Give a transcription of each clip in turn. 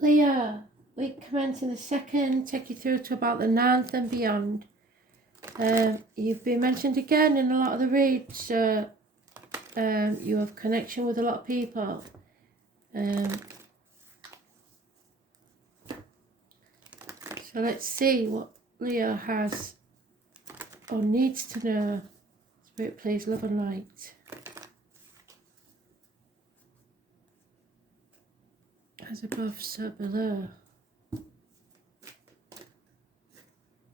Leah, week commencing the 2nd, take you through to about the 9th and beyond. You've been mentioned again in a lot of the reads, so you have connection with a lot of people. So let's see what Leo has or needs to know. Spirit, please, love and light. As above, so below.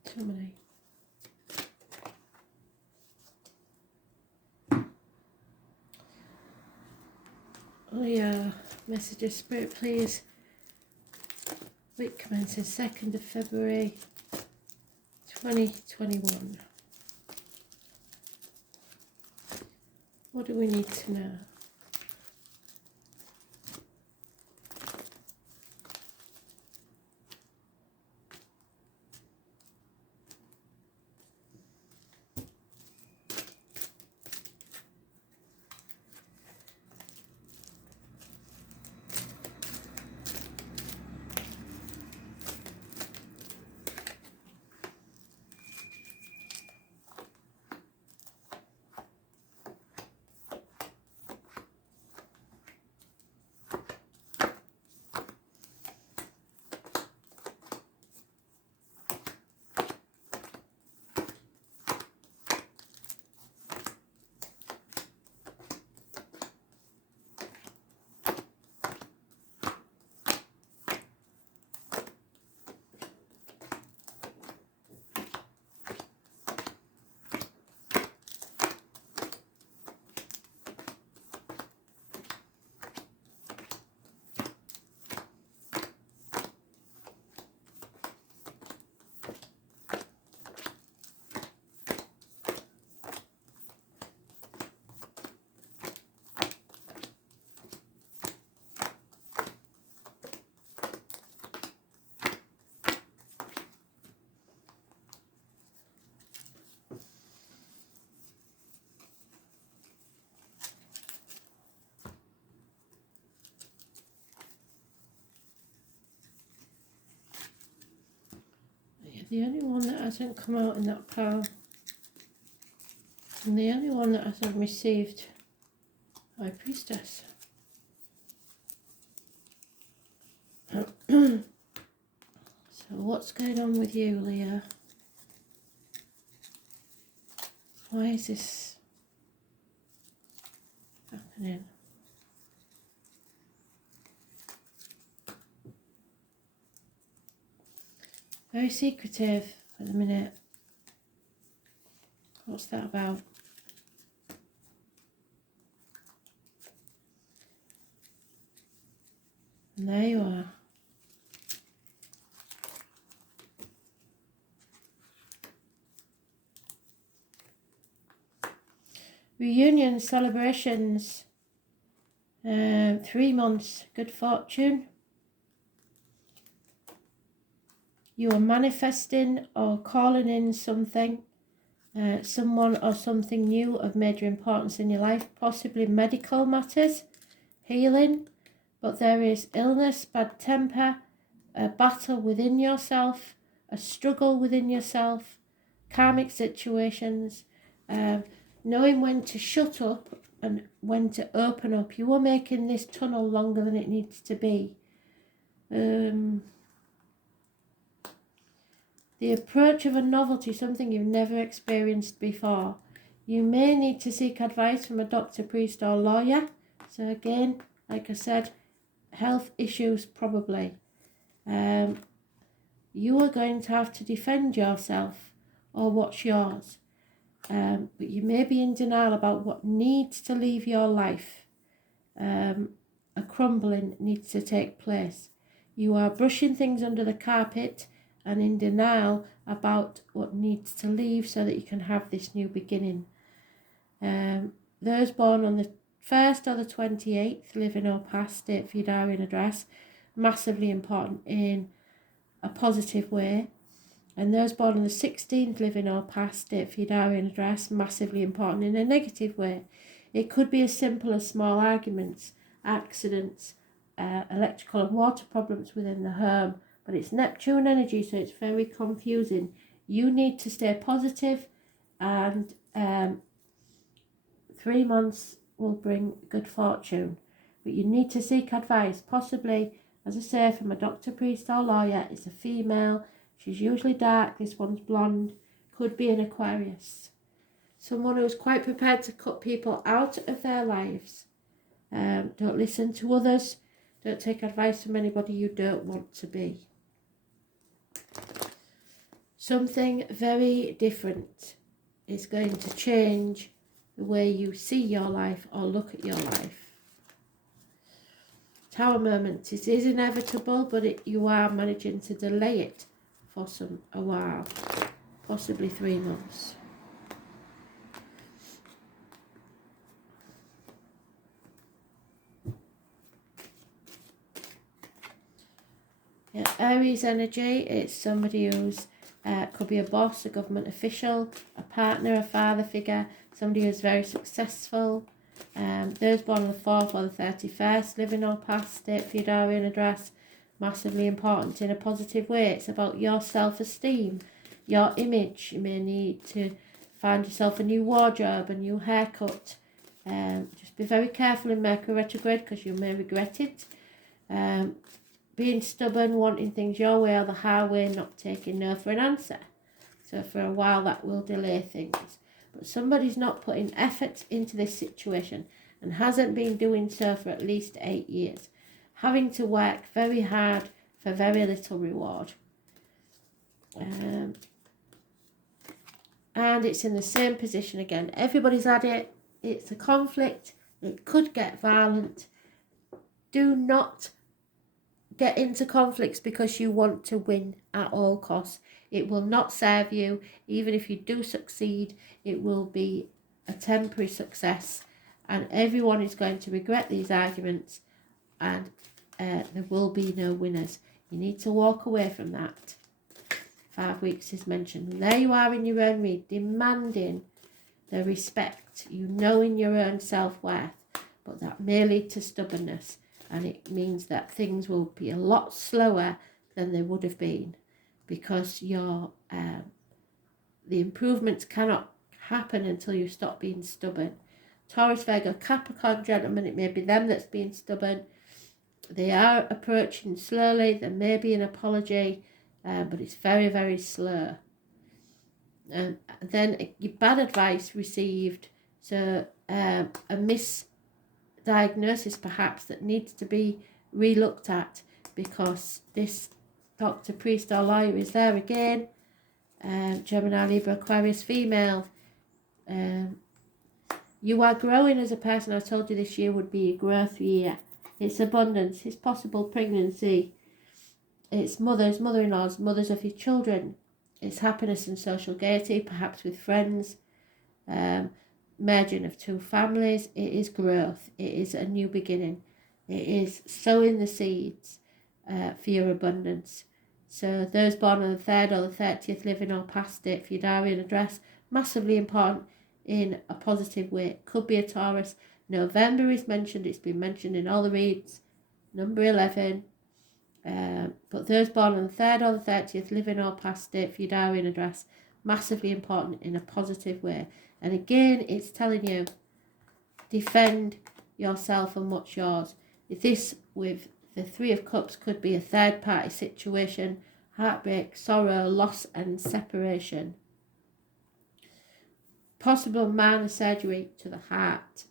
Too many. Leo, messages, Spirit, please. Week commencing 2nd of February 2021. What do we need to know? The only one that hasn't come out in that pile, and the only one that hasn't received High Priestess. So what's going on with you, Leah? Why is this happening? Very secretive for the minute. What's that about? And there you are. Reunion celebrations. 3 months. Good fortune. You are manifesting or calling in something, someone or something new of major importance in your life, possibly medical matters, healing, but there is illness, bad temper, a battle within yourself, a struggle within yourself, karmic situations, knowing when to shut up and when to open up. You are making this tunnel longer than it needs to be. The approach of a novelty, something you've never experienced before. You may need to seek advice from a doctor, priest or lawyer. So again, like I said, health issues probably. You are going to have to defend yourself or what's yours. But you may be in denial about what needs to leave your life. A crumbling needs to take place. You are brushing things under the carpet and in denial about what needs to leave so that you can have this new beginning. Those born on the 1st or the 28th, living or past, date for your diary and address, massively important in a positive way. And those born on the 16th, living or past, date for your diary and address, massively important in a negative way. It could be as simple as small arguments, accidents, electrical and water problems within the home, but it's Neptune energy, so it's very confusing. You need to stay positive, and 3 months will bring good fortune. But you need to seek advice, possibly, as I say, from a doctor, priest or lawyer. It's a female. She's usually dark. This one's blonde. Could be an Aquarius. Someone who's quite prepared to cut people out of their lives. Don't listen to others. Don't take advice from anybody you don't want to be. Something very different is going to change the way you see your life or look at your life. Tower moment. It is inevitable, but you are managing to delay it for a while, possibly 3 months. Yeah, Aries energy. It's somebody who's could be a boss, a government official, a partner, a father figure, somebody who's very successful. Those born on the 4th or the 31st, living or past state Fudarian address, massively important in a positive way. It's about your self-esteem, your image. You may need to find yourself a new wardrobe, a new haircut. Just be very careful in Mercury retrograde because you may regret it. Being stubborn, wanting things your way or the hard way, not taking no for an answer. So for a while that will delay things. But somebody's not putting effort into this situation and hasn't been doing so for at least 8 years. Having to work very hard for very little reward. And it's in the same position again. Everybody's had it. It's a conflict. It could get violent. Do not get into conflicts because you want to win at all costs. It will not serve you. Even if you do succeed, it will be a temporary success, and everyone is going to regret these arguments, and there will be no winners. You need to walk away from that. 5 weeks is mentioned. And there you are in your own read, demanding the respect. You know in your own self-worth, but that may lead to stubbornness. And it means that things will be a lot slower than they would have been, because the improvements cannot happen until you stop being stubborn. Taurus, Virgo, Capricorn, gentlemen, it may be them that's being stubborn. They are approaching slowly. There may be an apology, but it's very, very slow. And then your bad advice received. So a misdiagnosis perhaps that needs to be re-looked at, because this doctor, priest or lawyer is there again. Gemini, Libra, Aquarius, female. You are growing as a person. I told you this year would be a growth year. It's abundance. It's possible pregnancy. It's mothers, mother-in-laws, mothers of your children. It's happiness and social gaiety, perhaps with friends. Merging of two families. It is growth. It is a new beginning. It is sowing the seeds for your abundance. So those born on the 3rd or the 30th, living or past it, for your diary and address, massively important in a positive way. It could be a Taurus. November is mentioned. It's been mentioned in all the reads. Number 11. But those born on the 3rd or the 30th, living or past it, for your diary and address, massively important in a positive way. And again, it's telling you, defend yourself and what's yours. This, with the 3 of Cups, could be a third party situation, heartbreak, sorrow, loss and separation. Possible minor surgery to the heart.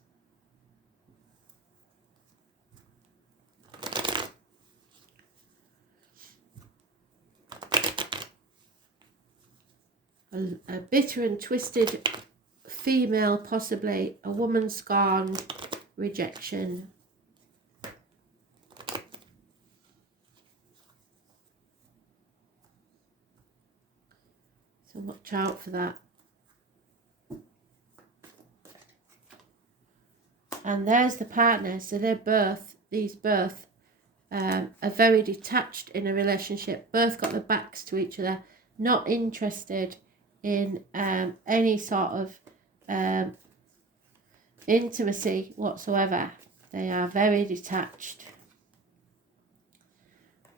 A bitter and twisted female, possibly a woman scorned, rejection. So watch out for that. And there's the partner. So these both are very detached in a relationship. Both got their backs to each other, not interested in any sort of intimacy whatsoever. They are very detached.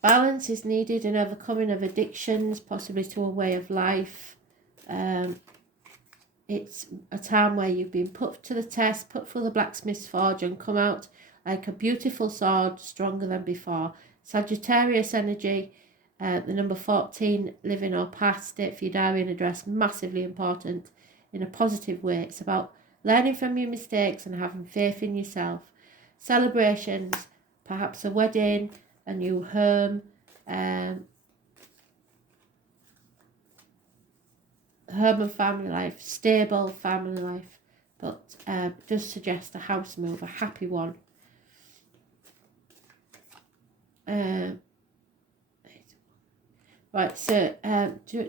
Balance is needed in overcoming of addictions, possibly to a way of life. It's a time where you've been put to the test, put through the blacksmith's forge, and come out like a beautiful sword, stronger than before. Sagittarius energy, the number 14, living or past, date for your diary and address, massively important in a positive way. It's about learning from your mistakes and having faith in yourself. Celebrations, perhaps a wedding, a new home, home and family life, stable family life, but does suggest a house move, a happy one. Right, so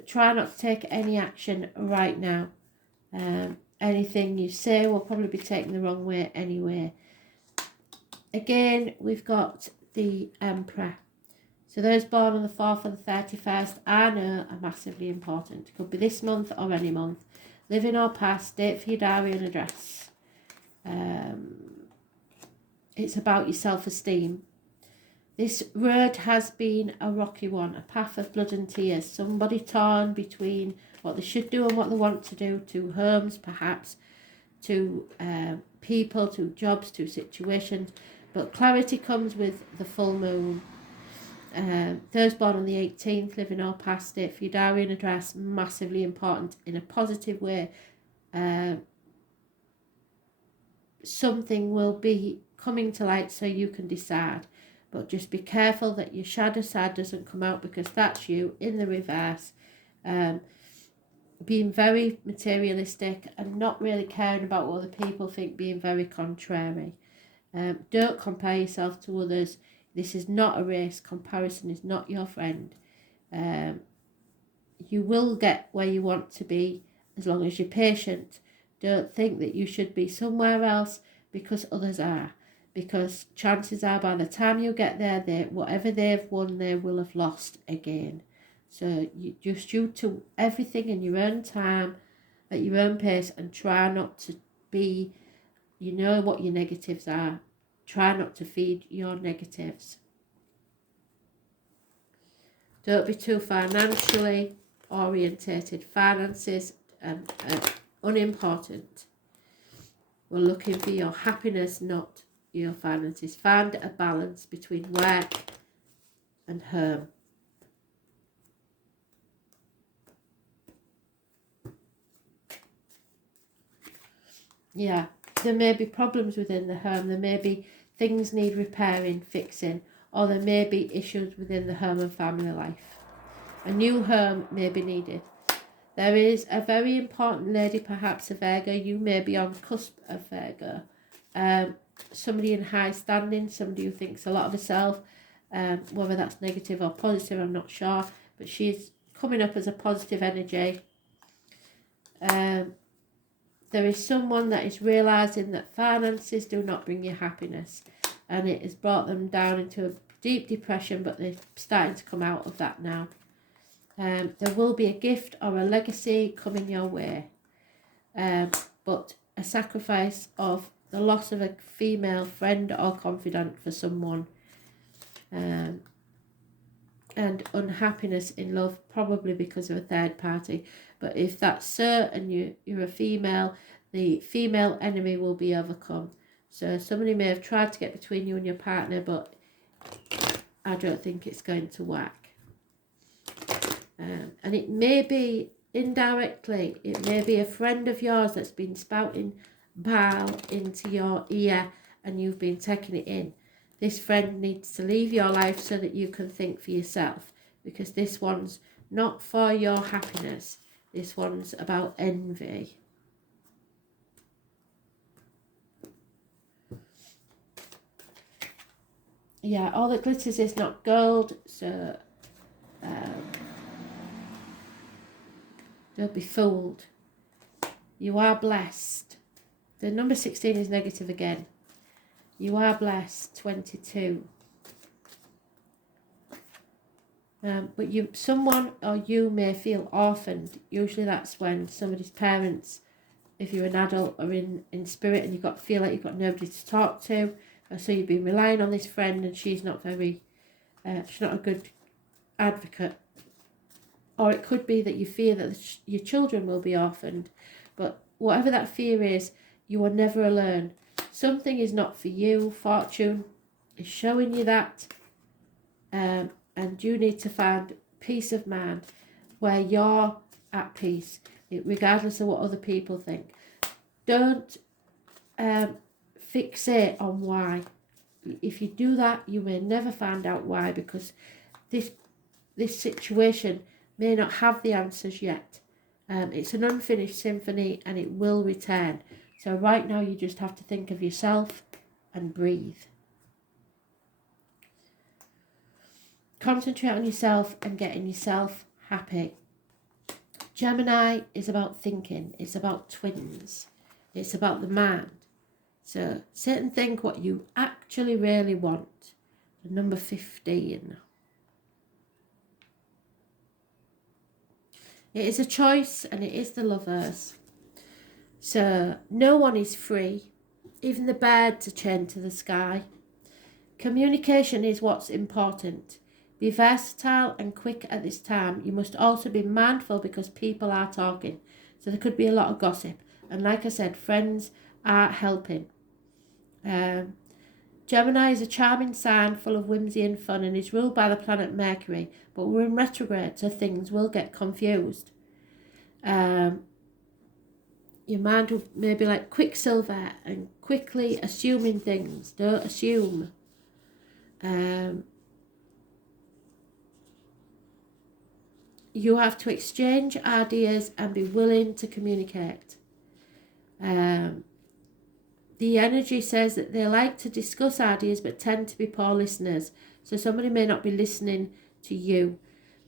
try not to take any action right now. Anything you say will probably be taken the wrong way anyway. Again, we've got the Emperor. So those born on the 4th or the 31st, I know, are massively important. It could be this month or any month. Living or past, date for your diary and address. It's about your self-esteem. This road has been a rocky one, a path of blood and tears. Somebody torn between what they should do and what they want to do, to homes perhaps, to people, to jobs, to situations. But clarity comes with the full moon. Those born on the 18th, living or past it, for your diary and address, massively important in a positive way. Something will be coming to light so you can decide. But just be careful that your shadow side doesn't come out, because that's you in the reverse. Being very materialistic and not really caring about what other people think, being very contrary. Don't compare yourself to others. This is not a race. Comparison is not your friend. You will get where you want to be as long as you're patient. Don't think that you should be somewhere else because others are. Because chances are by the time you get there, whatever they've won, they will have lost again. So you just do everything in your own time, at your own pace, and try not to be, you know what your negatives are. Try not to feed your negatives. Don't be too financially orientated. Finances are unimportant. We're looking for your happiness, not your finances. Find a balance between work and home. Yeah, there may be problems within the home. There may be things need repairing, fixing, or there may be issues within the home and family life. A new home may be needed. There is a very important lady, perhaps a Virgo. You may be on the cusp of Virgo. Somebody in high standing, somebody who thinks a lot of herself, whether that's negative or positive, I'm not sure, but she's coming up as a positive energy. There is someone that is realising that finances do not bring you happiness, and it has brought them down into a deep depression, but they're starting to come out of that now. There will be a gift or a legacy coming your way, but a sacrifice of the loss of a female friend or confidant for someone, and unhappiness in love, probably because of a third party. But if that's so and you're a female, the female enemy will be overcome. So somebody may have tried to get between you and your partner, but I don't think it's going to work. And it may be indirectly, it may be a friend of yours that's been spouting bile into your ear and you've been taking it in. This friend needs to leave your life so that you can think for yourself, because this one's not for your happiness. This one's about envy. Yeah, all that glitters is not gold, so don't be fooled. You are blessed. The number 16 is negative again. You are blessed, 22. But someone or you may feel orphaned. Usually that's when somebody's parents, if you're an adult, are in spirit and you feel like you've got nobody to talk to. So you've been relying on this friend and she's not very she's not a good advocate. Or it could be that you fear that your children will be orphaned. But whatever that fear is, you are never alone. Something is not for you. Fortune is showing you that. And you need to find peace of mind where you're at peace, regardless of what other people think. Don't fixate on why. If you do that, you may never find out why, because this situation may not have the answers yet. It's an unfinished symphony and it will return. So right now you just have to think of yourself and breathe. Concentrate on yourself and getting yourself happy. Gemini is about thinking. It's about twins. It's about the mind. So sit and think what you actually really want. Number 15. It is a choice and it is the Lovers. So no one is free. Even the birds are chained to the sky. Communication is what's important. Be versatile and quick at this time. You must also be mindful because people are talking. So there could be a lot of gossip. And like I said, friends are helping. Gemini is a charming sign full of whimsy and fun and is ruled by the planet Mercury. But we're in retrograde, so things will get confused. Your mind will maybe like Quicksilver and quickly assuming things. Don't assume. You have to exchange ideas and be willing to communicate. The energy says that they like to discuss ideas but tend to be poor listeners. So somebody may not be listening to you.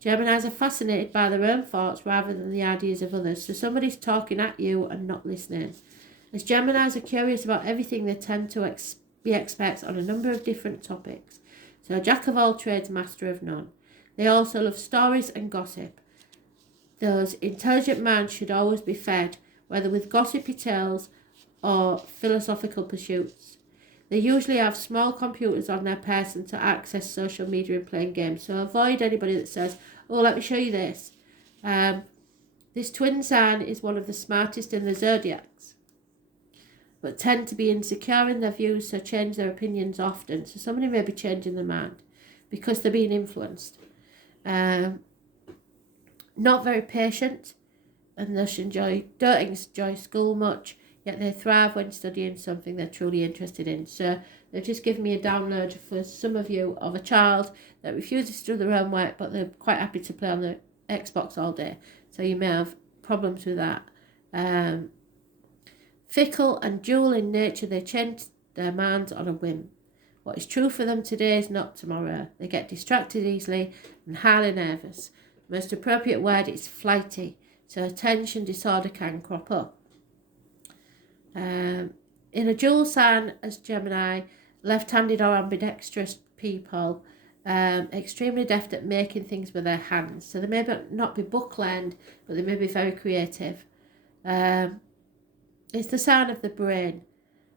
Geminis are fascinated by their own thoughts rather than the ideas of others. So somebody's talking at you and not listening. As Geminis are curious about everything, they tend to be experts on a number of different topics. So jack of all trades, master of none. They also love stories and gossip. Those intelligent minds should always be fed, whether with gossipy tales or philosophical pursuits. They usually have small computers on their person to access social media and playing games. So avoid anybody that says, oh, let me show you this. This twin sign is one of the smartest in the zodiacs, but tend to be insecure in their views, so change their opinions often. So somebody may be changing their mind because they're being influenced. Not very patient, and don't enjoy school much, yet they thrive when studying something they're truly interested in. So they've just given me a download for some of you of a child that refuses to do their own work, but they're quite happy to play on the Xbox all day. So you may have problems with that. Fickle and dual in nature, they change their minds on a whim. What is true for them today is not tomorrow. They get distracted easily and highly nervous. The most appropriate word is flighty, so attention disorder can crop up. In a dual sign as Gemini, left-handed or ambidextrous people, extremely deft at making things with their hands. So they may not be book-learned, but they may be very creative. It's the sign of the brain.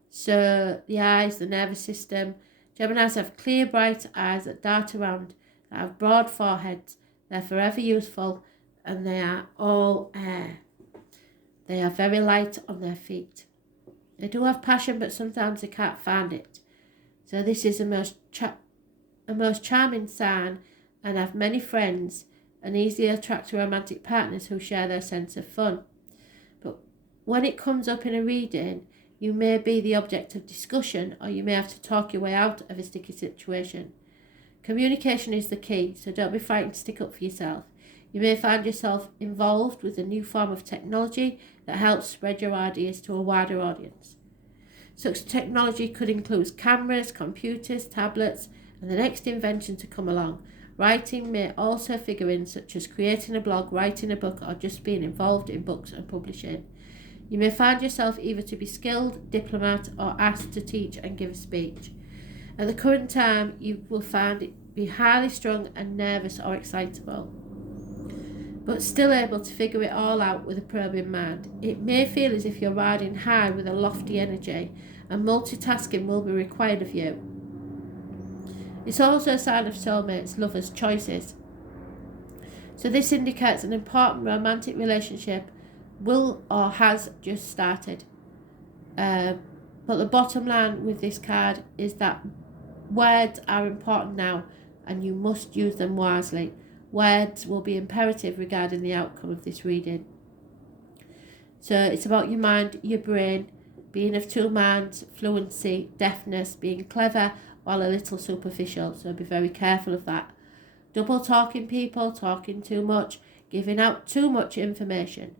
So the eyes, the nervous system. Geminis have clear, bright eyes that dart around, that have broad foreheads. They're forever useful, and they are all air. They are very light on their feet. They do have passion, but sometimes they can't find it. So this is a most charming sign, and have many friends, and easily attract romantic partners who share their sense of fun. But when it comes up in a reading, you may be the object of discussion, or you may have to talk your way out of a sticky situation. Communication is the key, so don't be frightened to stick up for yourself. You may find yourself involved with a new form of technology that helps spread your ideas to a wider audience. Such technology could include cameras, computers, tablets, and the next invention to come along. Writing may also figure in, such as creating a blog, writing a book, or just being involved in books and publishing. You may find yourself either to be skilled, diplomat, or asked to teach and give a speech. At the current time, you will find it be highly strung and nervous or excitable, but still able to figure it all out with a probing mind. It may feel as if you're riding high with a lofty energy, and multitasking will be required of you. It's also a sign of soulmates, lovers, choices. So this indicates an important romantic relationship will or has just started. But the bottom line with this card is that words are important now and you must use them wisely. Words will be imperative regarding the outcome of this reading. So it's about your mind, your brain, being of two minds, fluency, deafness, being clever while a little superficial. So be very careful of that. Double talking people, talking too much, giving out too much information.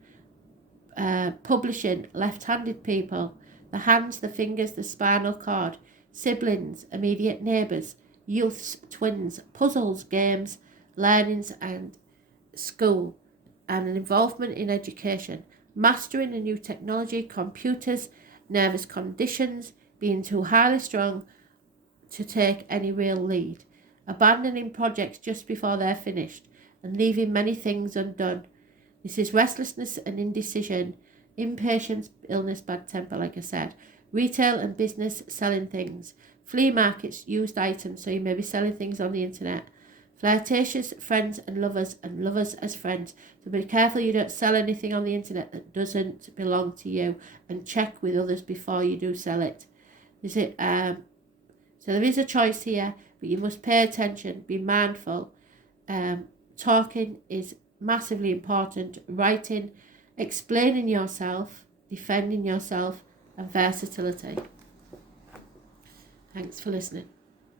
Publishing, left-handed people, the hands, the fingers, the spinal cord, siblings, immediate neighbours, youths, twins, puzzles, games, learnings and school, and an involvement in education, mastering a new technology, computers, nervous conditions, being too highly strung to take any real lead, abandoning projects just before they're finished, and leaving many things undone. This is restlessness and indecision, impatience, illness, bad temper, like I said. Retail and business, selling things. Flea markets, used items, so you may be selling things on the internet. Flirtatious, friends and lovers as friends. So be careful you don't sell anything on the internet that doesn't belong to you, and check with others before you do sell it. Is it? So there is a choice here, but you must pay attention, be mindful. Talking is massively important. Writing, explaining yourself, defending yourself, and versatility. Thanks for listening.